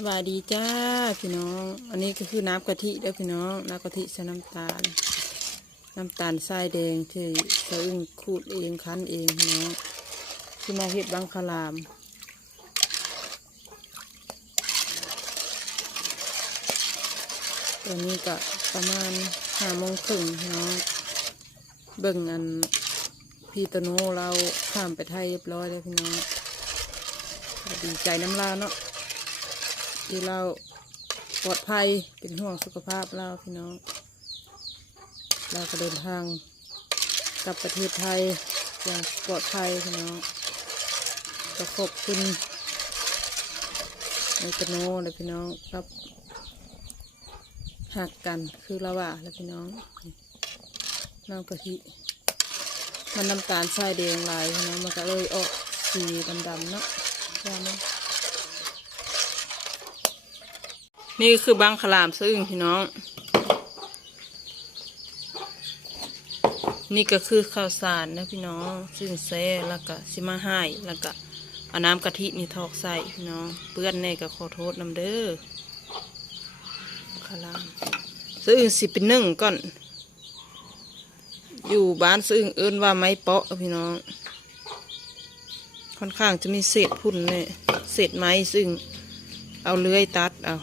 สบายดีจ้าพี่น้อง อันนี้ก็คือน้ำกะทิเด้อพี่น้อง น้ำกะทิใส่น้ำตาล น้ำตาลทรายแดงที่สะอึ้งขูดเองคั้นเองพี่น้องที่มาเฮ็ดบังคลาม ตัวนี้ก็ประมาณห้าโมงครึ่งพี่น้อง เบิ่งอันพี่ตโนเราข้ามไปไทยเรียบร้อยแล้วพี่น้อง ดีใจน้ำลาเนาะ ที่เราปลอดภัยเป็นห่วงสุขภาพเราพี่น้อง เราก็เดินทางกลับประเทศไทยอย่างปลอดภัยพี่น้องก็ขอบคุณในตโนเลยพี่น้องครับหักกันคือเราว่าแล้วพี่น้องน้ำกะทิมันน้ำตาลทรายแดงลายพี่น้องมันก็เลยออกสีดำๆเนาะว่ไหม นี่คือบางขลามซึ่งพี่น้อง นี่ก็คือข้าวสารนะพี่น้องซึ่งแซ่แล้วก็สิมาให้แล้วก็เอาน้ำกะทินี่ทอกใส่พี่น้อง เปื้อนแน่ก็ขอโทษน้ำเด้อขลามซึ่งสิเป็นนึ่งก่อน อยู่บ้านซึ่งเอิ้นว่าไม้เปาะพี่น้อง ค่อนข้างจะมีเศษพุ่นเนี่ยเศษไม้ซึ่งเอาเลื้อยตัดเอา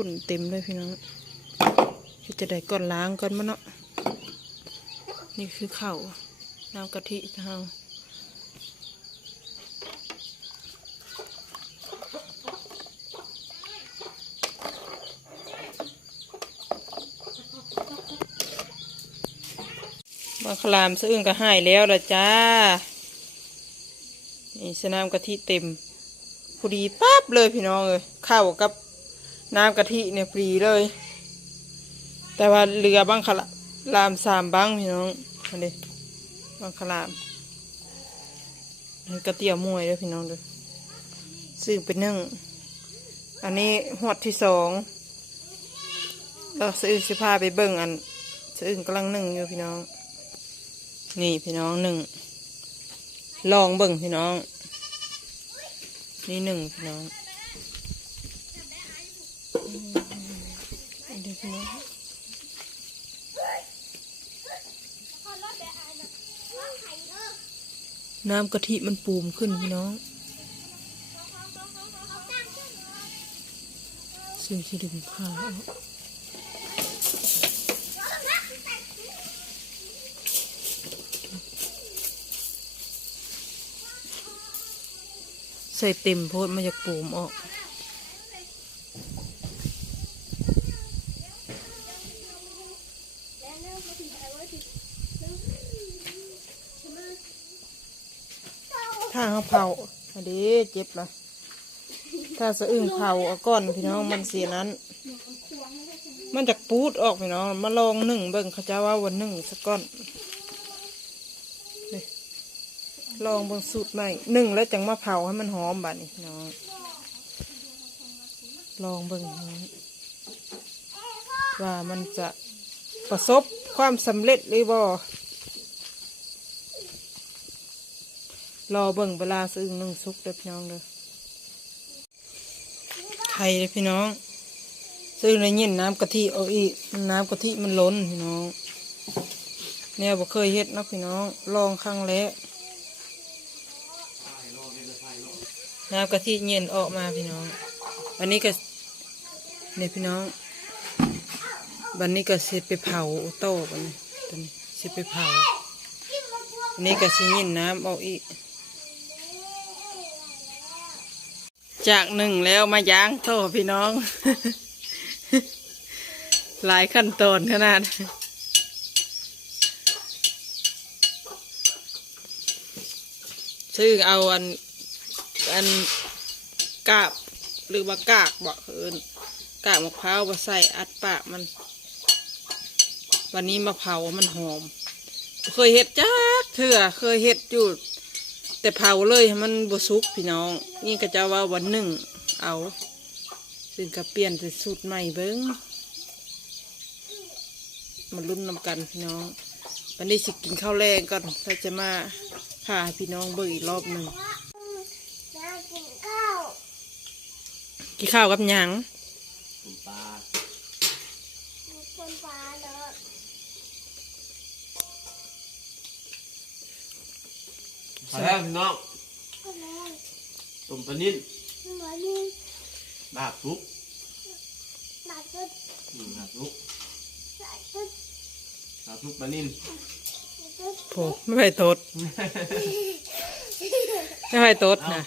พุ่นเต็มเลยพี่น้องจะได้ก่อนล้างก่อนมะเนาะนี่คือข้าวน้ำกะทิทางมะขลามสะอึ้งก็หายแล้วละจ้า นี่สน้ำกะทิเต็มพอดีปั๊บเลยพี่น้องเลยเข้ากับ น้ำกะทิเนี่ยพอดีเลย แต่ว่าเรือบังขลามสามบังพี่น้องอันนี้บังขลามนี่กระเตียวมวยเลยพี่น้องเลยซึ่งเป็นนึ่งอันนี้หวดที่สองเราซื้อสิพาไปเบิ่งอันซื้อกำลังนึ่งอยู่พี่น้อง นี่พี่น้องหนึ่งลองเบิ่งพี่น้อง นี่หนึ่งพี่น้องอืมอันนี้พี่น้อง น้ำกะทิมันปูมขึ้นพี่น้องซึ่งที่ดึงผ้าออกใส่เต็มโพดมันจะปูมออก ถ้าเขาเผาอันนี้เจ็บละถ้าสะอึ้งเผาเอาก้อนพี่น้องมันเสียนั้น มันจากปูดออกพี่น้องมาลองหนึ่งเบิ่งเขาจะว่าวันหนึ่งสักก้อนลองเบิ่งสูตรใหม่หนึ่งแล้วจังมาเผาให้มันหอมบาดนี้พี่น้องลองเบิ้งว่ามันจะประสบความสำเร็จหรือบ่ รอเบิ่งเวลาซื้อนึ่งซุกเด้อพี่น้องเด้อไข่เด้อพี่น้องซื้อในเย็นน้ำกะทิเอาอีกน้ำกะทิมันล้นพี่น้องแนวบ่เคยเฮ็ดนะพี่น้อง ลองครั้งแรกน้ำกะทิเย็นออกมาพี่น้องอันนี้ก็เนี่ยพี่น้องวันนี้ก็สิไปเผาโต้บัดนตอนนี้สิไปเผาอันนี้ก็สิยินน้ำออกอีก จากหนึ่งแล้วมาย่างโทพี่น้อง หลายขั้นตอนขนาดซึ่งเอาอัน อันกาบ หรือว่ากากบอกเอินกากมะพร้าวมาใส่อัดปากมัน วันนี้มาเผาวมันหอม เคยเห็ดจักเถื่อเคยเห็ดอยู่ แต่เผาเลยมันบสุกพี่น้อง นี่ก็จะว่าวันหนึ่งเอา ซึ่งก็เปลี่ยนเป็นสูตรใหม่เบิ้งมาลุ้นนำกันพี่น้องวันนี้สิกินข้าวแรงก่อนเราจะมาพาพี่น้องเบิ่งอีกรอบหนึ่งกินข้าวกับยัง คุณปลา มีคนฟ้าเนอะ ขอ แล้วพี่น้องก็แม่ตุ่มปลานิ่นหมอนี่บาบทุกหนักจุดอืมบาบทุกหนักจุดบาบทุกปลานิ่นหนักจุดโถไม่ไปตดไม่ไปตดนะ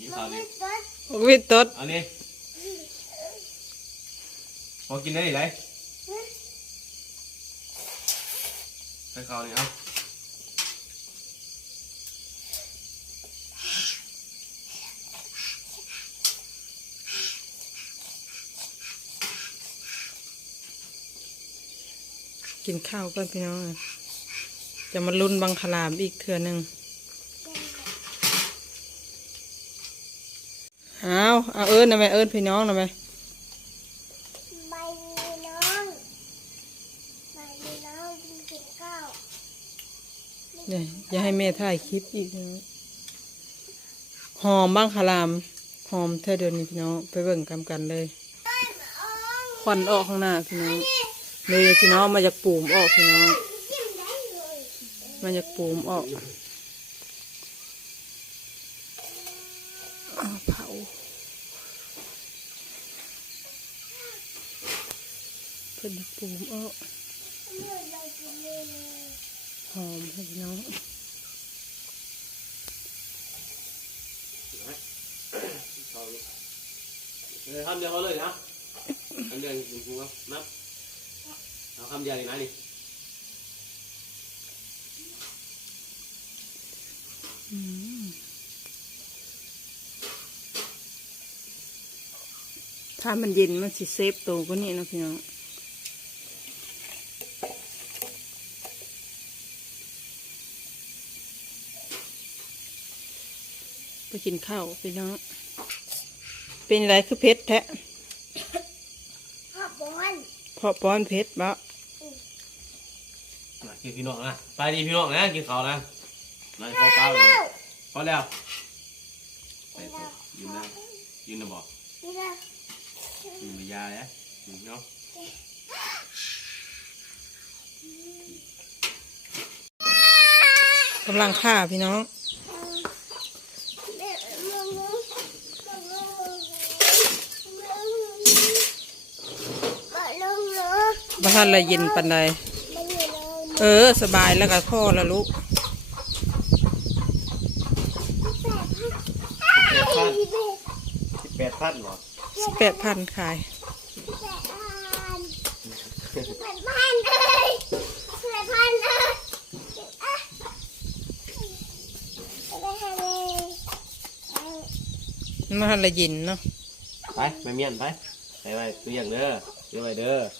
กินหมอข้าวนี่นี่จุดโอ้ยตดเอานี่พอกินได้ไหมไปข้าวนี่เอา กินข้าวก่อนพี่น้อง จะมาลุ้นบังคลามอีกเทื่อหนึ่งเอาเอาเอิญนะแม่เอิญพี่น้องนะแม่ใบมีน้องใบมีน้องกินกินข้าวเนี่ยอย่าให้แม่ถ่ายคลิปอีกนะหอมบังคลาม หอมเท่าเดินนี่พี่น้อง ไปเบิ่งกำกันเลย ควันออกข้างหน้าพี่น้อง เลยพี่น้องมาจากปูมออกพี่น้องกินได้เลยมาจากปูมออกอ้าวเผาเป็นปูมออกหอมพี่น้องข้ยคำเดียวเขาเลยนะคำเดียวกินกูครับนับ เอาคำเดียวเลยนะนี่อืมถ้ามันเย็นมันสิเซฟตัวกว่านี้เนาะพี่น้องไปกินข้าวพี่น้อง เป็นไรคือเพชรแท้ข้าวบอลเพราะป้อนเพชรบะมา กินพี่น้องนะไปดีพี่น้องนะกินข้าวนะนายพอเปล่าเลยพอแล้วไปเถอะยืนนะยืนนะบอกนี่นะยืนไปยาเนี่ยยืนเนาะกำลังฆ่าพี่น้องแม่มึงมึงมึงมึงมึงมาลงเนาะบ้านละเย็นปันใดมันอยู่ลง เออ สบายแล้วกับพ่อละลูกแปดพันสิบแปดพันเหรอสิบแปดพันขายแปดพันเลยแปดพันเลยอะไปเลยมาละเย็นเนาะไปไปเมียนไปไปไปตัวอย่างเด้อเดี๋ยวไปเด้อเอ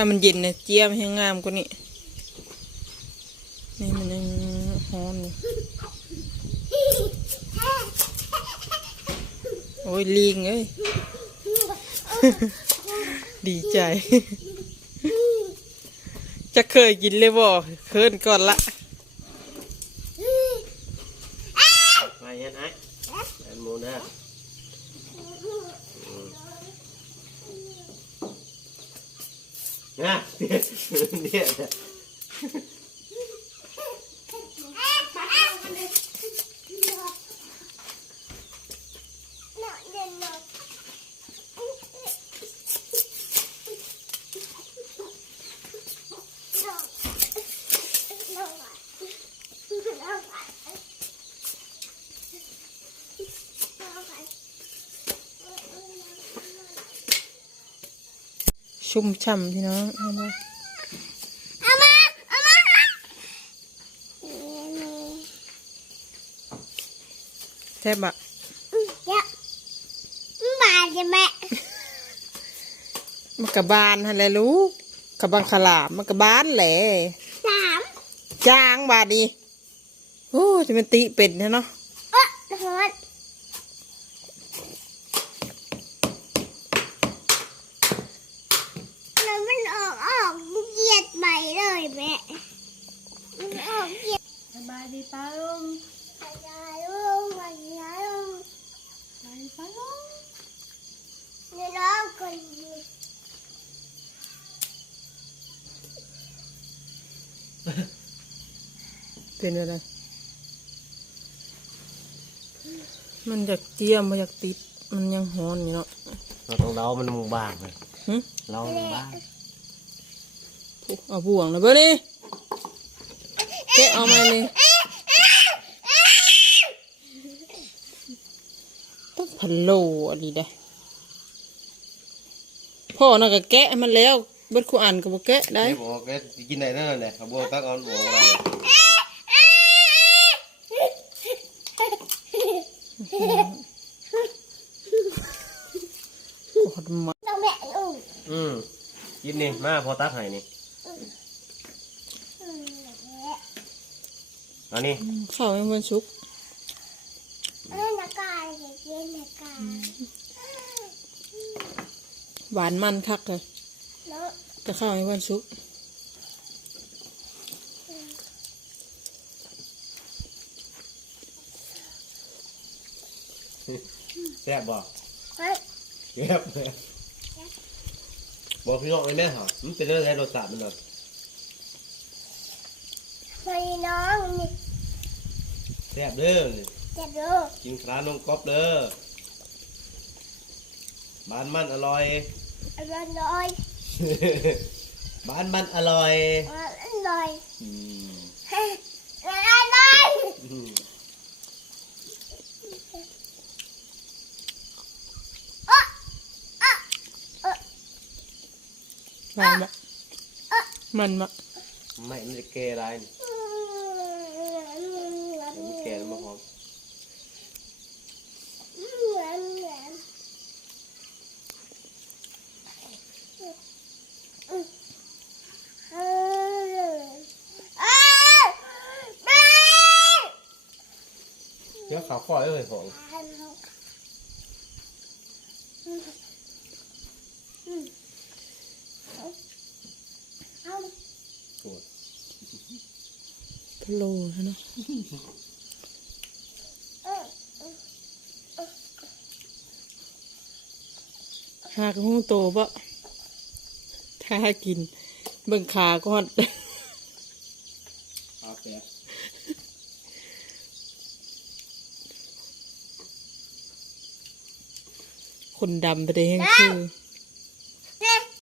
ถ้ามันเย็นเนี่ยเจี๊ยบให้งามกว่านี้นี่มันยังฮ้อนอยู่โอ้ยลิงเอ้ย ดีใจ จะเคยกินเลยบ่เคินก่อนละไปเฮ็ดไอ้แอนหมูเด้อ อืมนะ ชุ่มช่ำพี่น้องเอามาเอามาเอามาแซ่บอะเดี๋ยวมาจะแม่มันกระบานฮะแหละลูกกระบังขลามมันกระบานแหละสามจางบาดดีโอ้จะมันติเป็ดนะเนาะเอ๊ะฮอนแล้วมันออกออกเหยียดใบเลยแม่มันออกเหยียด สบายดีป้าลุง สบายลุงสบายลุง สบายดีป้าลุง นี่น้องคนนี้ เป็นอะไร มันอยากเจียมมันอยากติด มันยังฮ้อนอยู่เนาะเราต้องเล้ามันมุงบ้างเลยหึเล้ามันบ้างปุ๊บเอาบ่วงเลยเบ้านี่แกะเอามาเลยต้องพันโลอันนี้ได้พ่อน่ะก็แกะให้มันแล้วเบิดคูอ่านก็บ่แกะได้ได้บอกแกกินได้นั่นแหละขบวนตักเอาหัวอะไร กดมาต้องแม่ลุงอืมกินนี่มาพอตักให้นี่อืมแม่อันนี้ข้าวให้มันสุกเอ้ยนักการอยากกินนักการหวานมันคักเลยเนาะจะข้าวให้มันสุก แซ่บบ่เฮ้ยแซ่บบอกพี่น้องเลยแม่เหรอมันเป็นเรื่องอะไรรสชาติมันหน่อยไปน้องนี่แซ่บเด้อนี่เจ็บดูกินคร้านมก๊อบเด้อบ้านมันอร่อยอร่อยน้อยบ้านมันอร่อยอร่อยอืมเฮ้ยอร่อยน้อย อืม อ๊ะอ๊ะอ๊ะ หวานมะมันมะไม่มันจะแก่อะไรนี่อืมเดี๋ยวมันแก่แล้วมาหอมเหมือนเหมือนเออเอ้ยแม่เดี๋ยวขาวข้อเลยหอม เอา โอ้ย พะโลเนาะเออหากหูโตปะถ้าให้กิน เบิ่งขาก่อนขาวแปะคนดำไปได้แห้งคือ